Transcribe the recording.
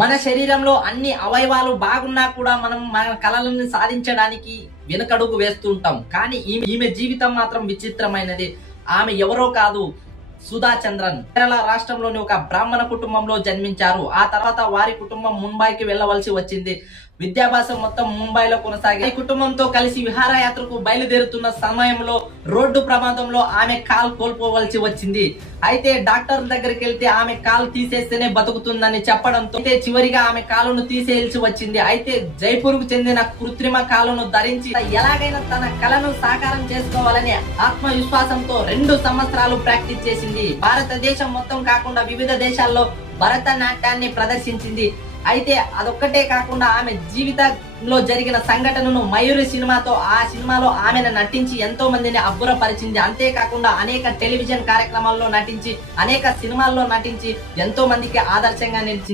మన శరీరంలో అన్ని అవయవాలు బాగున్నా కూడా మనం మన కలలను సాధించడానికి వెనుకడుగు వేస్తూ ఉంటాం. కానీ ఈమె జీవితం మాత్రం విచిత్రమైనది. ఆమె ఎవరో కాదు, సుధా చంద్రన్. కేరళ రాష్ట్రంలోని ఒక బ్రాహ్మణ కుటుంబంలో జన్మించారు. ఆ తర్వాత వారి కుటుంబం ముంబైకి వెళ్లవలసి వచ్చింది. విద్యాభ్యాసం మొత్తం ముంబైలో కొనసాగి కుటుంబంతో కలిసి విహారయాత్రకు బయలుదేరుతున్న సమయంలో రోడ్డు ప్రమాదంలో ఆమె కాలు కోల్పోవలసి వచ్చింది. అయితే డాక్టర్ దగ్గరికి వెళ్తే ఆమె కాలు తీసేస్తేనే బతుకుతుందని చెప్పడంతో చివరిగా ఆమె కాలును తీసేయాల్సి వచ్చింది. అయితే జైపూర్ కు చెందిన కృత్రిమ కాలును ధరించి ఎలాగైనా తన కలను సాకారం చేసుకోవాలని ఆత్మవిశ్వాసంతో 2 సంవత్సరాలు ప్రాక్టీస్ చేసింది. భారతదేశం మొత్తం కాకుండా వివిధ దేశాల్లో భరతనాట్యాన్ని ప్రదర్శించింది. అయితే అదొక్కటే కాకుండా ఆమె జీవితంలో జరిగిన సంఘటనను మయూరి ఆ సినిమాలో ఆమెను నటించి ఎంతో మందిని అబ్బురపరిచింది. అంతేకాకుండా అనేక టెలివిజన్ కార్యక్రమాల్లో నటించి, అనేక సినిమాల్లో నటించి ఎంతో మందికి ఆదర్శంగా నిలిచింది.